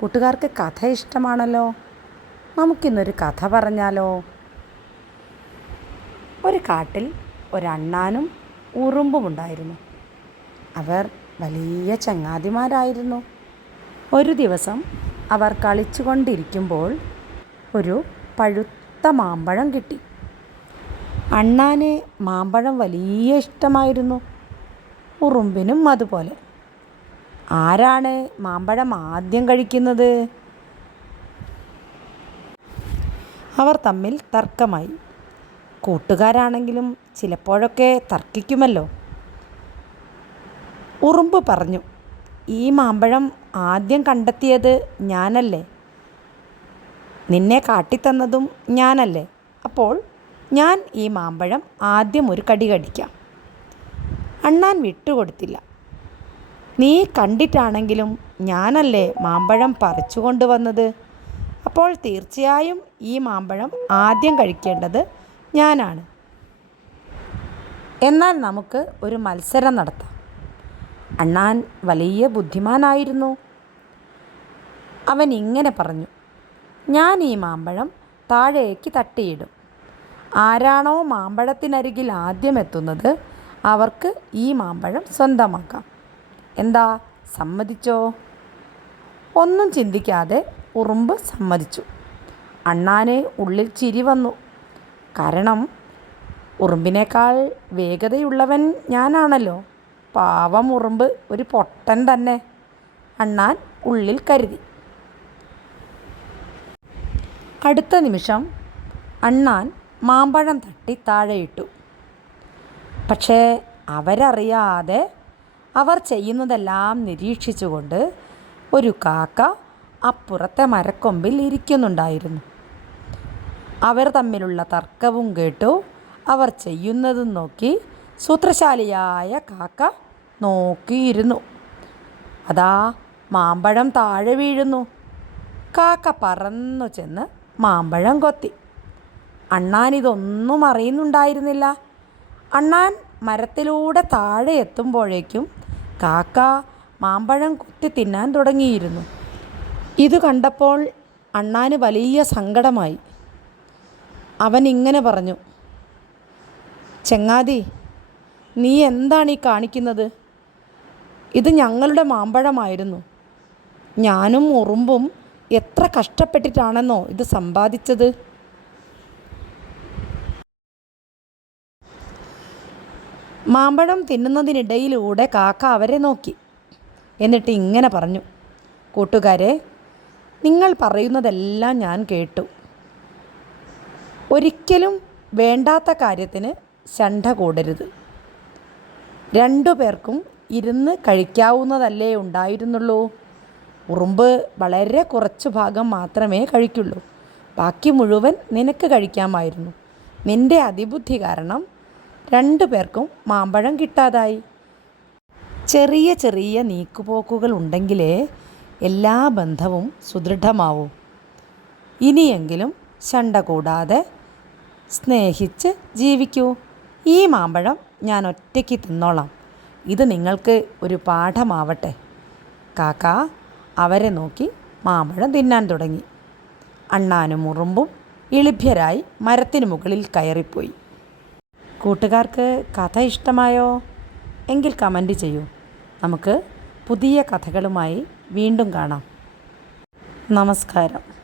കൂട്ടുകാർക്ക് കഥ ഇഷ്ടമാണല്ലോ. നമുക്കിന്നൊരു കഥ പറഞ്ഞാലോ? ഒരു കാട്ടിൽ ഒരണ്ണാനും ഉറുമ്പുമുണ്ടായിരുന്നു. അവർ വലിയ ചങ്ങാതിമാരായിരുന്നു. ഒരു ദിവസം അവർ കളിച്ചുകൊണ്ടിരിക്കുമ്പോൾ ഒരു പഴുത്ത മാമ്പഴം കിട്ടി. അണ്ണാന് മാമ്പഴം വലിയ ഇഷ്ടമായിരുന്നു, ഉറുമ്പിനും അതുപോലെ. ആരാണ് മാമ്പഴം ആദ്യം കഴിക്കുന്നത്? അവർ തമ്മിൽ തർക്കമായി. കൂട്ടുകാരാണെങ്കിലും ചിലപ്പോഴൊക്കെ തർക്കിക്കുമല്ലോ. ഉറുമ്പ് പറഞ്ഞു, ഈ മാമ്പഴം ആദ്യം കണ്ടെത്തിയത് ഞാനല്ലേ, നിന്നെ കാട്ടിത്തന്നതും ഞാനല്ലേ, അപ്പോൾ ഞാൻ ഈ മാമ്പഴം ആദ്യം ഒരു കടി കടിക്കാം. അണ്ണാൻ വിട്ടുകൊടുത്തില്ല. നീ കണ്ടിട്ടാണെങ്കിലും ഞാനല്ലേ മാമ്പഴം പറിച്ചു കൊണ്ടുവന്നത്, അപ്പോൾ തീർച്ചയായും ഈ മാമ്പഴം ആദ്യം കഴിക്കേണ്ടത് ഞാനാണ്. എന്നാൽ നമുക്ക് ഒരു മത്സരം നടത്താം. അണ്ണാൻ വലിയ ബുദ്ധിമാനായിരുന്നു. അവൻ ഇങ്ങനെ പറഞ്ഞു, ഞാൻ ഈ മാമ്പഴം താഴേക്ക് തട്ടിയിടും. ആരാണോ മാമ്പഴത്തിനരികിൽ ആദ്യം എത്തുന്നത് അവർക്ക് ഈ മാമ്പഴം സ്വന്തമാക്കാം. എന്താ, സമ്മതിച്ചോ? ഒന്നും ചിന്തിക്കാതെ ഉറുമ്പ് സമ്മതിച്ചു. അണ്ണാന് ഉള്ളിൽ ചിരി വന്നു. കാരണം ഉറുമ്പിനേക്കാൾ വേഗതയുള്ളവൻ ഞാനാണല്ലോ. പാവം ഉറുമ്പ് ഒരു പൊട്ടൻ തന്നെ, അണ്ണാൻ ഉള്ളിൽ കരുതി. അടുത്ത നിമിഷം അണ്ണാൻ മാമ്പഴം തട്ടി താഴെയിട്ടു. പക്ഷേ അവരറിയാതെ അവർ ചെയ്യുന്നതെല്ലാം നിരീക്ഷിച്ചുകൊണ്ട് ഒരു കാക്ക അപ്പുറത്തെ മരക്കൊമ്പിൽ ഇരിക്കുന്നുണ്ടായിരുന്നു. അവർ തമ്മിലുള്ള തർക്കവും കേട്ടു അവർ ചെയ്യുന്നതും നോക്കി സൂത്രശാലിയായ കാക്ക നോക്കിയിരുന്നു. അതാ മാമ്പഴം താഴെ വീഴുന്നു. കാക്ക പറന്നു ചെന്ന് മാമ്പഴം കൊത്തി. അണ്ണാൻ ഇതൊന്നും അറിയുന്നുണ്ടായിരുന്നില്ല. അണ്ണാൻ മരത്തിലൂടെ താഴെ എത്തുമ്പോഴേക്കും കാക്ക മാമ്പഴം കൊത്തി തിന്നാൻ തുടങ്ങിയിരുന്നു. ഇത് കണ്ടപ്പോൾ അണ്ണാന് വലിയ സങ്കടമായി. അവൻ ഇങ്ങനെ പറഞ്ഞു, ചങ്ങാതി, നീ എന്താണ് ഈ കാണിക്കുന്നത്? ഇത് ഞങ്ങളുടെ മാമ്പഴമായിരുന്നു. ഞാനും ഉറുമ്പും എത്ര കഷ്ടപ്പെട്ടിട്ടാണെന്നോ ഇത് സമ്പാദിച്ചത്. മാമ്പഴം തിന്നുന്നതിനിടയിലൂടെ കാക്ക അവരെ നോക്കി. എന്നിട്ട് ഇങ്ങനെ പറഞ്ഞു, കൂട്ടുകാരെ, നിങ്ങൾ പറയുന്നതെല്ലാം ഞാൻ കേട്ടു. ഒരിക്കലും വേണ്ടാത്ത കാര്യത്തിന് ശണ്ഠ കൂടരുത്. രണ്ടു പേർക്കും ഇരുന്ന് കഴിക്കാവുന്നതല്ലേ ഉണ്ടായിരുന്നുള്ളൂ. ഉറുമ്പ് വളരെ കുറച്ചു ഭാഗം മാത്രമേ കഴിക്കുള്ളൂ. ബാക്കി മുഴുവൻ നിനക്ക് കഴിക്കാമായിരുന്നു. നിന്റെ അതിബുദ്ധി കാരണം രണ്ടു പേർക്കും മാമ്പഴം കിട്ടാതായി. ചെറിയ ചെറിയ നീക്കുപോക്കുകൾ ഉണ്ടെങ്കിലേ എല്ലാ ബന്ധവും സുദൃഢമാവൂ. ഇനിയെങ്കിലും ശണ്ഠ കൂടാതെ സ്നേഹിച്ച് ജീവിക്കൂ. ഈ മാമ്പഴം ഞാൻ ഒറ്റയ്ക്ക് തിന്നോളാം. ഇത് നിങ്ങൾക്ക് ഒരു പാഠമാവട്ടെ. കാക്ക അവരെ നോക്കി മാമ്പഴം തിന്നാൻ തുടങ്ങി. അണ്ണാനും ഉറുമ്പും ഇളിഭ്യരായി മരത്തിന് മുകളിൽ കയറിപ്പോയി. കൂട്ടുകാർക്ക് കഥ ഇഷ്ടമായോ? എങ്കിൽ കമൻറ്റ് ചെയ്യൂ. നമുക്ക് പുതിയ കഥകളുമായി വീണ്ടും കാണാം. നമസ്കാരം.